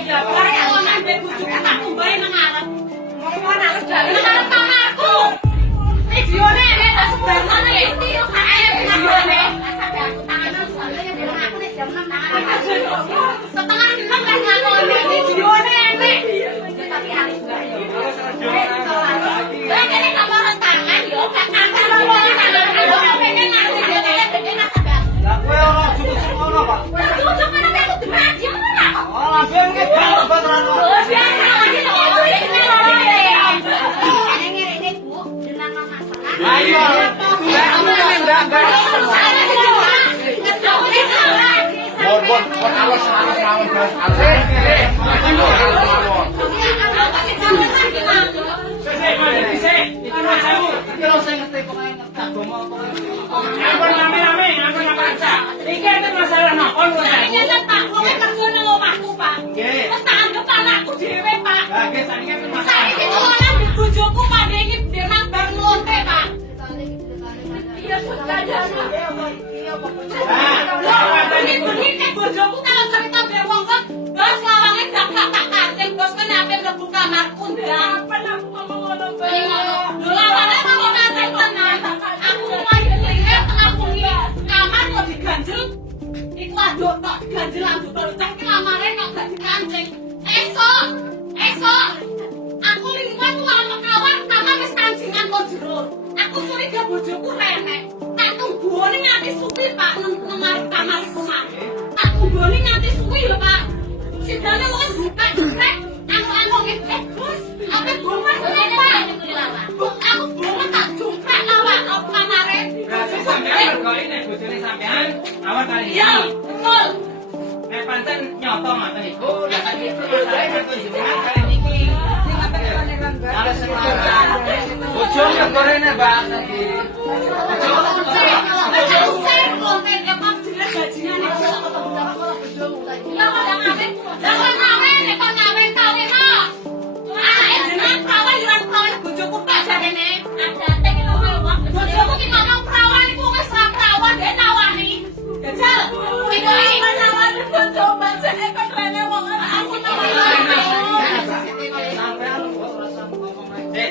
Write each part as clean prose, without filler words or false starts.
iya. Karek ana mbek bojoku tak tumbahi nang arep. Ngomong nang arep jare nang kamarku. Videone nek tak sebarno iki yo kae videone. Aku tanganan soalnya ya bilang aku nek jam 6 tangan. Setengah 6 kan ngakoni videone enek. Tapi alis enggak yo. Lah kene kamar tangan yo gak kasar wong tangan yo pengen ngerti dene nasabah. Lah kowe ora cukup ngono, Pak. Cukup kan aku debat yo ora. Oh, langsung ngegal beneran. Biasa lagi kok iki ngene Bu, jenang masalah. Ayo. Bon, awas guys. Bojoku kalau cerita bewong kan bos lawange dak tak kancing bos kenapa mlebu kamarku ndak apa aku ngomong ngono bae lho lawange mau kancing tenan aku mayu singkat tengah bengi kamar kok diganjel iku aduk tok diganjel aduk terus iki lamare kok gak dikancing esok aku lingkungan tuh lawan kawan kamar wis kancingan kok jero aku curiga bojoku renek tak tunggone nganti suwi Pak nang kamarku mah Boni nganti suwi lho Pak. Sidane wong buka jrek, anu Bos. Apa goman kene Pak? Aku goman tak jumpak awak kamare. Berarti sampean mergoli nek bojone sampean awak kali ini. Iya, betul. Nek pancen nyoto ngoten iku, lha tadi masalahe mergo jenengan kali niki. Sing ngaten kan Mbak. Ala semarang. Bojo mergorene Mbak tadi.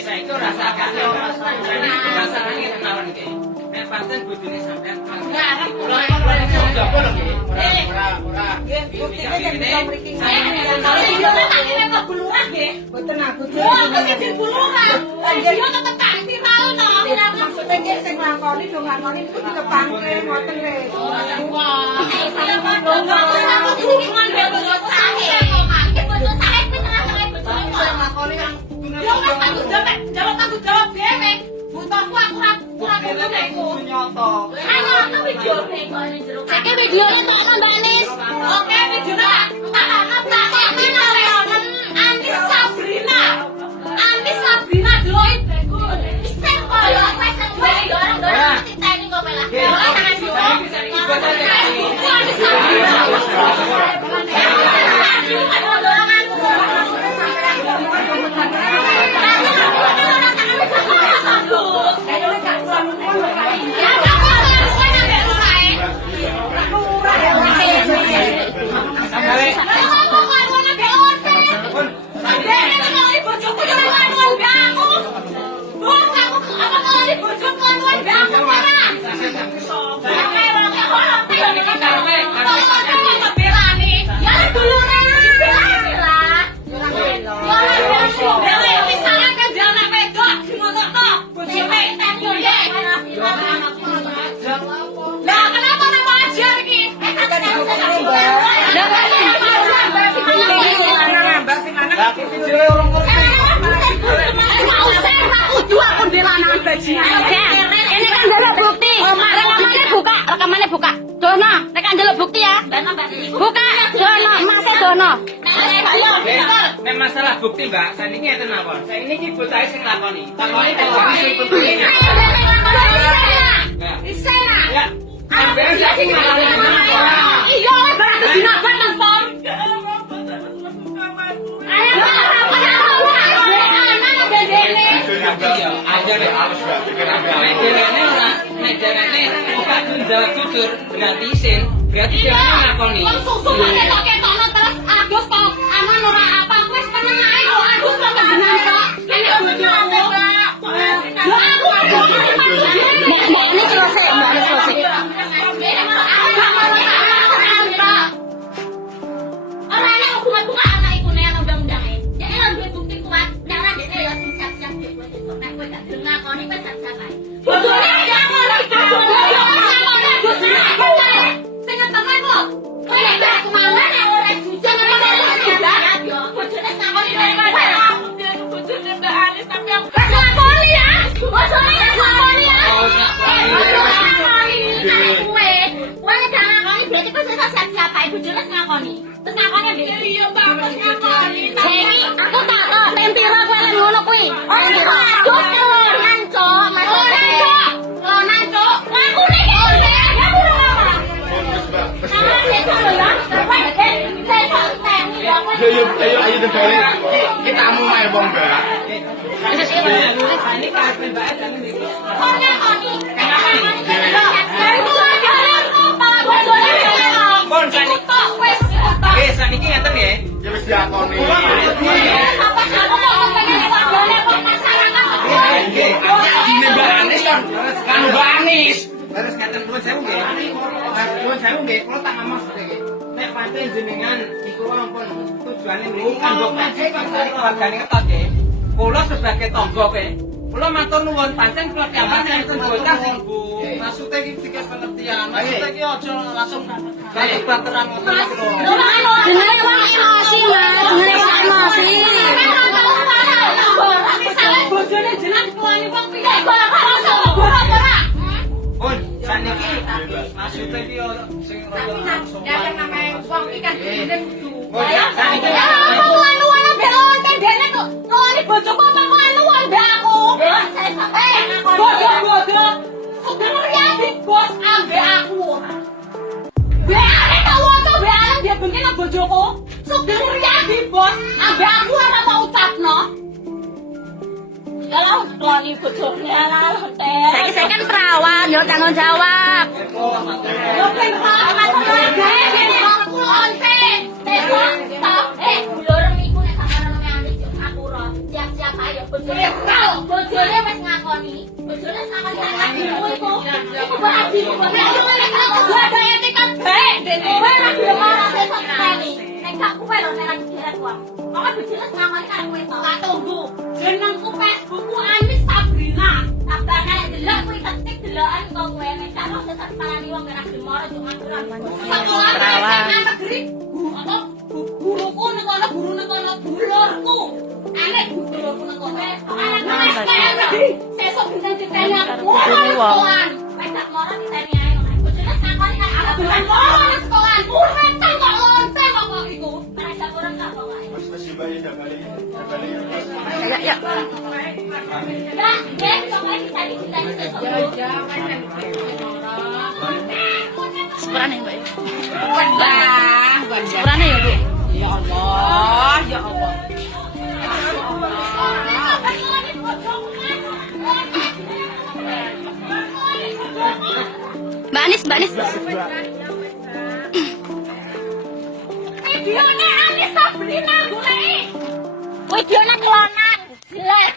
Saiki ora sakake ora sakake. Masalahnya kenalan iki. Nek pancen bojone sampean ngarep kula njogo lho nggih. Ora. Nggih, buktine yen bisa mriki. Iya tak kene bulurah nggih. Mboten aku. Oh, mesti dibulurah. Iya tetep tak viral to. Maksudnya nggih sing nglakoni do nglakoni niku dikepangke ngoten lho. Wah, saya mondonga aku hubungan karo bojo saya. Iki bojo saya kuwi tengah-tengah bojone kok nglakoni yang yo wis tanggung jawab dhewe. Butuhku aku ora kudu iku. Nyoto. Ayo aku videone kok ning jero. Saiki videone tak tambanis. Oke, videone tak Anti Sabrina dulu. Isen kok yo wis duwe yo orang titeni kok melah. Ora tangan yo. Anti Sabrina. Ini kan jalur bukti. Rekamannya buka. Dono, nek kan jalur bukti ya. Buka, Dono, masih Dono. Nek masalah bukti Mbak, saniki ngeten mawon. Saiki bocah sing lakoni. Takoni sing penting. Isena. Ya. Sampeyan saiki ngalami napa? Iya, berarti dinabat nang pom. Ayo, aja deh harus jawab jujur berarti isin berarti dia ngakoni. Susu pakai tono terus agus kok aman buka anak iku nek undang-undange. Ya elah duwe bukti kuat, nek ora ndekne ya sing siap-siap dhek kowe sesuk nek kowe gak gelem ngakoni kowe siap-siap ae. Bojone ya ngono iki bojone yo ngakoni bojone. Sing ngetokne kok. Kowe nek gak kemauan nek ora jujur ngono yo bojone ngakoni kowe. Bojone Mbak Anis tapi aku gak ngakoni ya. Bojone gak ngakoni ya. Berarti pas saya siap-siap ae bojone ngakoni. Terus ngakoni ndek. Iya, Mbak, ngakoni. Iki aku tak kok tempira kowe lek ngono kuwi. Terus kelonan, Cok. Kelonan, Cok. Ngaku nek kowe. Ya burung apa? Nah, sesuk lho ya. Sesuk teni ya. Ayo dibalik. Kita mau main wong, Mbak. Ini karepe Mbak Adan iki. Kok ngakoni? Pun saniki. Saniki ngeten nggih. Ya wis diakoni. Apa kamu kok pengen wadone kok masyarakat? Dine Mbak Anis kan Mbak Anis. Terus ngeten nuwun sewu nggih. Nuwun sewu nggih, kula tak ngamos nggih. Nek pancen jenengan iku ampun tujuane mriki kanggo keluargane ketot nggih. Kula sebagai tangga kowe, kula matur nuwun pancen kula kiamat enten bocah sing Bu. Maksudnya ini tiga pengertian. Maksudnya ini ojo langsung balik bateran ngoten lho. Jenenge wong emosi, Mas. Jenenge wong emosi. Bojone jeneng tuane wong piye? Ora. Pun saniki maksudnya iki sing rada langsung. Yang namanya wong iki kan jeneng kudu. Oh ya, saniki. Aku anu-anu delonte dene kok. Nolani bojoku apa kok anu-anu mbak aku? Saya sampai bodoh. Sebenarnya di bos ambek aku. Beane tak woto beane dia bengi nang bojoku. Sebenarnya di bos ambek aku ora mau ucapno. Kalau kelani bojone ala hotel. Saiki kan perawan yo tanggung jawab. Yo ben perawan kok dhewe aku onte. Lorong iku nek kamarane Anis yo aku ro. Siap-siap ayo bojone. Bojone wis ngakoni. Bojone ngakoni aku iku. Iku berarti aku ada etikat baik dene. Kowe ora gelem ora sesuk tani. Nek gak kowe lho nek lagi deret wong. Kok bojone ngakoni aku iku. Tak tunggu. Jenengku Facebookku Anis Sabrina. Sabane delok kuwi ketik delokan kok kowe nek gak ora sesuk parani wong ora gelem ora cuma aturan. Perawan. Negeri apa guruku nek ana guru nek ana bulurku. Anek bulurku nek kowe. Anak sesuk bintang ditanya aku. Sekolahan. Wis moro ditanya ae kok. Bojone sakoni nang aku bulan moro nang sekolahan. Urete kok lonte kok iku. Nek gak kurang gak kok ae. Wis bayi jagali. Ya. Ya, kok kita ditanya sesuk. Sepurane Mbak. Wah, Sepurane ya, Bu. ya Allah, ya Allah. Mbak Anis. Videone Anis Sabrina goleki. Videone kelonan. Jelas.